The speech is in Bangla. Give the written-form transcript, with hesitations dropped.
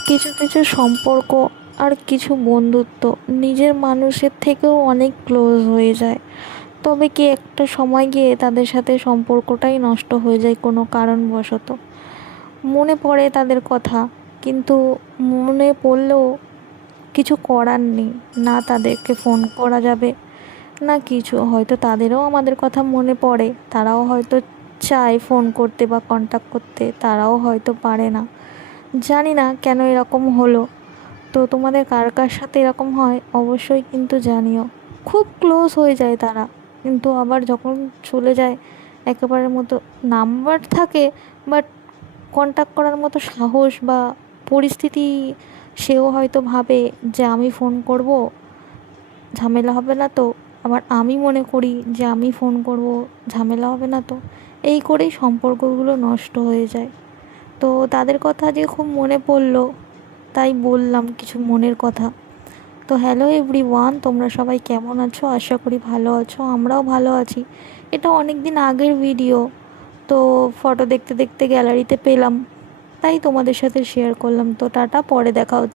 কিছু কিছু সম্পর্ক আর কিছু বন্ধুত্ব নিজের মানুষের থেকেও অনেক ক্লোজ হয়ে যায়। তবে কি একটা সময় গিয়ে তাদের সাথে সম্পর্কটাই নষ্ট হয়ে যায় কোনো কারণবশত। মনে পড়ে তাদের কথা, কিন্তু মনে পড়লেও কিছু করার নেই। না তাদেরকে ফোন করা যাবে, না কিছু। হয়তো তাদেরও আমাদের কথা মনে পড়ে, তারাও হয়তো চায় ফোন করতে বা কন্ট্যাক্ট করতে, তারাও হয়তো পারে না। জানি না কেন এরকম হলো। তো তোমাদের কার কার সাথে এরকম হয় অবশ্যই কিন্তু জানিও। খুব ক্লোজ হয়ে যায় তারা, কিন্তু আবার যখন চলে যায় একেবারের মতো নাম্বার থাকে, বাট কন্ট্যাক্ট করার মতো সাহস বা পরিস্থিতি সেও হয়তো ভাবে যে আমি ফোন করব, ঝামেলা হবে না তো। আবার আমি মনে করি যে আমি ফোন করব, ঝামেলা হবে না তো। এই করেই সম্পর্কগুলো নষ্ট হয়ে যায়। তো তাদের কথা যে খুব মনে পড়লো, তাই বললাম কিছু মনের কথা। তো হ্যালো এভরিওয়ান, তোমরা সবাই কেমন আছো? আশা করি ভালো আছো, আমরাও ভালো আছি। এটা অনেক দিন আগের ভিডিও, তো ফটো দেখতে দেখতে গ্যালারিতে পেলাম, তাই তোমাদের সাথে শেয়ার করলাম। তো টাটা, পরে দেখা হচ্ছে।